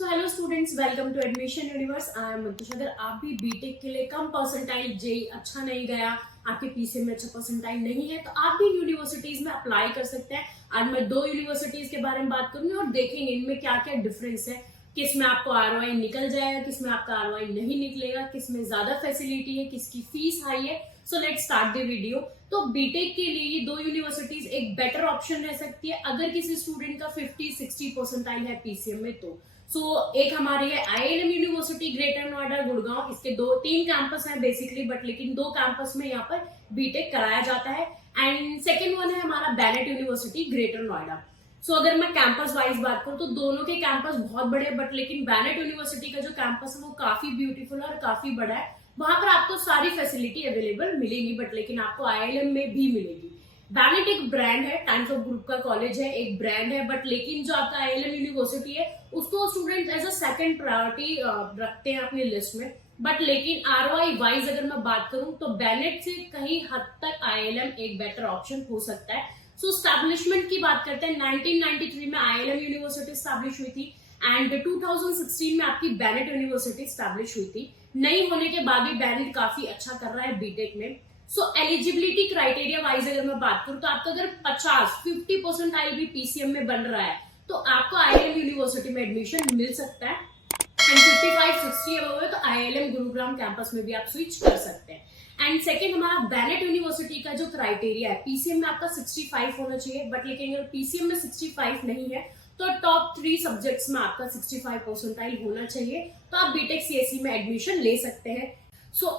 So hello students, welcome to admission universe. I am Mantusha. अगर आप भी बीटेक के लिए कम परसेंटाइल जेई अच्छा नहीं गया, आपके पीसीएम में अच्छा परसेंटाइल नहीं है, तो आप भी यूनिवर्सिटीज में अप्लाई कर सकते हैं। आज मैं 2 यूनिवर्सिटीज के बारे में बात करूंगी और देखेंगे इनमें क्या क्या डिफरेंस है, किस में आपको आरओआई निकल जाएगा, किस में आपका आरओआई नहीं निकलेगा, किस में ज्यादा फैसिलिटी है, किसकी फीस हाई है। So let's start the video. तो बीटेक के लिए ये 2 यूनिवर्सिटीज एक बेटर ऑप्शन रह सकती है अगर किसी स्टूडेंट का 50-60 परसेंटाइल है पीसीएम में। तो एक हमारी है IIM university greater Noida Gurgaon. इसके 2-3 कैंपस हैं बेसिकली, बट लेकिन 2 कैंपस में यहाँ पर बीटेक कराया जाता है। एंड सेकेंड वन है हमारा बेनेट यूनिवर्सिटी ग्रेटर नोएडा। अगर मैं कैंपस वाइज बात करूं तो दोनों के कैंपस बहुत बड़े हैं, बट लेकिन बेनेट यूनिवर्सिटी का जो कैंपस है वो काफी ब्यूटीफुल और काफी बड़ा है। वहां पर आपको सारी फैसिलिटी अवेलेबल मिलेगी, बट लेकिन आपको आईआईएम में भी मिलेगी। बेनेट एक ब्रांड है, टाइम्स ऑफ ग्रुप का कॉलेज है, एक ब्रांड है, बट लेकिन जो आपका आईआईएम यूनिवर्सिटी है उसको student as a second priority रखते हैं अपनी लिस्ट में। बट लेकिन आरओआई वाइज अगर मैं बात करूं तो बेनेट से कहीं हद तक आईआईएम एक बेटर ऑप्शन हो सकता है। स्टैब्लिशमेंट की बात करते हैं, 1993 में आईआईएम यूनिवर्सिटी स्टैब्लिश हुई थी एंड 2016 में आपकी बेनेट यूनिवर्सिटी स्टैब्लिश हुई थी। नई होने के बाद भी बेनेट काफी अच्छा कर रहा है बीटेक में। एलिजिबिलिटी क्राइटेरिया वाइज अगर मैं बात करूं तो आपका अगर 50 परसेंटाइल भी पीसीएम में बन रहा है तो आपको आईआईएम यूनिवर्सिटी में एडमिशन मिल सकता है। एंड 55-60 अबव है तो आईआईएम गुरुग्राम कैंपस में भी आप स्विच कर सकते हैं। एंड सेकेंड हमारा बेनेट यूनिवर्सिटी का जो क्राइटेरिया है, पीसीएम में आपका 65 होना चाहिए, बट लेकिन अगर पीसीएम में 65 नहीं है तो टॉप 3 सब्जेक्ट्स में आपका 65 परसेंटाइल होना चाहिए, तो आप बीटेक सीएससी में एडमिशन ले सकते हैं।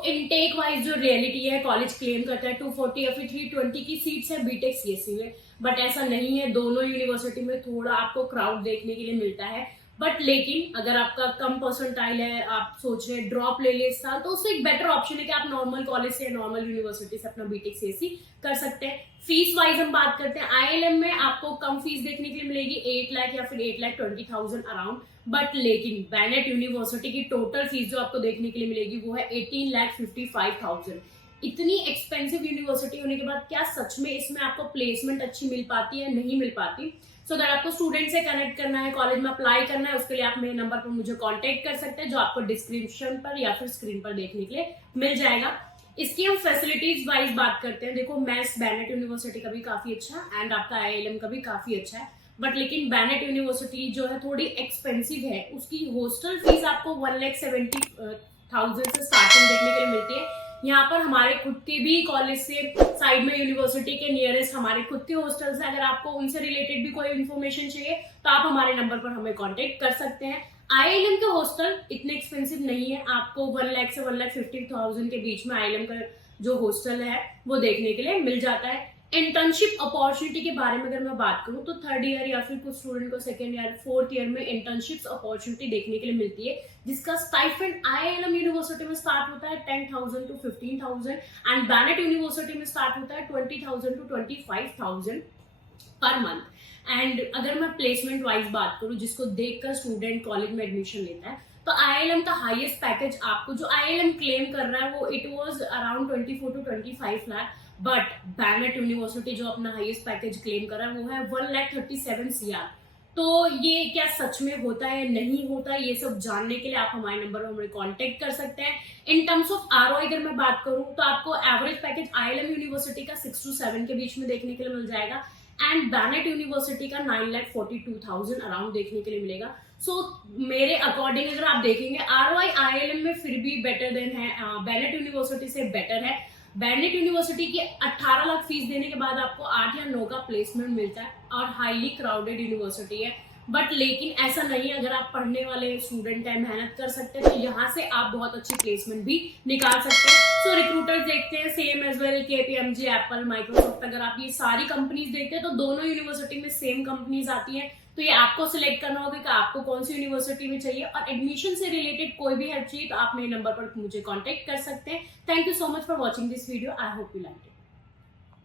इनटेक वाइज जो रियलिटी है, कॉलेज क्लेम करता है 240 या फिर 320 की सीट्स है बीटेक सीएससी में, बट ऐसा नहीं है। दोनों यूनिवर्सिटी में थोड़ा आपको क्राउड देखने के लिए मिलता है, बट लेकिन अगर आपका कम परसेंटाइल है, आप सोच रहे हैं ड्रॉप ले ले इस साल, तो उससे एक बेटर ऑप्शन है कि आप नॉर्मल कॉलेज से, नॉर्मल यूनिवर्सिटी से अपना बीटेक सीएससी कर सकते हैं। फीस वाइज हम बात करते हैं, आईआईएम में आपको कम फीस देखने के लिए मिलेगी, 8 लाख या फिर 8,20,000 अराउंड, बट लेकिन बेनेट यूनिवर्सिटी की टोटल फीस जो आपको देखने के लिए मिलेगी वो है 18,55,000। इतनी एक्सपेंसिव यूनिवर्सिटी होने के बाद क्या सच में इसमें आपको प्लेसमेंट अच्छी मिल पाती है? नहीं मिल पाती। अगर आपको स्टूडेंट से कनेक्ट करना है, कॉलेज में अप्लाई करना है, उसके लिए आप मेरे नंबर पर मुझे कांटेक्ट कर सकते हैं, जो आपको डिस्क्रिप्शन पर या फिर स्क्रीन पर देखने के लिए मिल जाएगा। इसकी हम फैसिलिटीज वाइज बात करते हैं। देखो, मैथ्स बेनेट यूनिवर्सिटी का भी काफी अच्छा एंड आपका आईआईएम का भी काफी अच्छा है, बट लेकिन बेनेट यूनिवर्सिटी जो है थोड़ी एक्सपेंसिव है। उसकी हॉस्टल फीस आपको 1,70,000 से स्टार्टिंग देखने के लिए मिलती है। यहाँ पर हमारे खुद के भी कॉलेज से साइड में यूनिवर्सिटी के नियरेस्ट हमारे खुद के हॉस्टल्स है। अगर आपको उनसे रिलेटेड भी कोई इन्फॉर्मेशन चाहिए तो आप हमारे नंबर पर हमें कांटेक्ट कर सकते हैं। आईआईएम के हॉस्टल इतने एक्सपेंसिव नहीं है, आपको 1 लाख से 1,50,000 के बीच में आईआईएम का जो हॉस्टल है वो देखने के लिए मिल जाता है। इंटर्नशिप अपॉर्चुनिटी के बारे में अगर मैं बात करूं तो 3rd ईयर या फिर कुछ स्टूडेंट को 2nd ईयर 4th ईयर में इंटर्नशिप अपॉर्चुनिटी देखने के लिए मिलती है, जिसका स्टाइपेंड आईआईएम यूनिवर्सिटी में स्टार्ट होता है 10,000 to 15,000 एंड बेनेट यूनिवर्सिटी में स्टार्ट होता है 20,000 to 25,000 पर मंथ। एंड अगर मैं प्लेसमेंट वाइज बात करूं जिसको देखकर स्टूडेंट कॉलेज में एडमिशन लेता है, तो आईआईएम का हाईएस्ट पैकेज आपको जो आईआईएम क्लेम कर रहा है वो it was around 24 to 25 lakh, but Bennett university जो अपना हाईएस्ट पैकेज क्लेम कर रहा है वो है 1,37 CR। तो ये क्या सच में होता है नहीं होता है, ये सब जानने के लिए आप हमारे नंबर पर हमें कांटेक्ट कर सकते हैं। इन टर्म्स ऑफ आरओआई अगर मैं बात करूं तो आपको एवरेज पैकेज आईआईएम यूनिवर्सिटी का 6 to 7 के बीच में देखने के लिए मिल जाएगा एंड बेनेट यूनिवर्सिटी का 9,42,000 अराउंड देखने के लिए मिलेगा। मेरे अकॉर्डिंग अगर आप देखेंगे आरओआई आईआईएम में फिर भी बेटर देन है, बेनेट यूनिवर्सिटी से बेटर है। बेनेट यूनिवर्सिटी की 18 लाख फीस देने के बाद आपको 8 या 9 का प्लेसमेंट मिलता है और हाईली क्राउडेड यूनिवर्सिटी है, बट लेकिन ऐसा नहीं है। अगर आप पढ़ने वाले स्टूडेंट हैं, मेहनत कर सकते हैं, तो यहाँ से आप बहुत अच्छी प्लेसमेंट भी निकाल सकते हैं। रिक्रूटर्स देखते हैं same as well, KPMG, Apple, Microsoft, अगर आप ये सारी कंपनीज देखते हैं तो दोनों यूनिवर्सिटी में सेम कंपनीज आती हैं। तो ये आपको सिलेक्ट करना होगा कि आपको कौन सी यूनिवर्सिटी में चाहिए, और एडमिशन से रिलेटेड कोई भी हेल्प चाहिए तो आप मेरे नंबर पर मुझे कांटेक्ट कर सकते हैं। Thank you so much for watching this video. I hope you like it.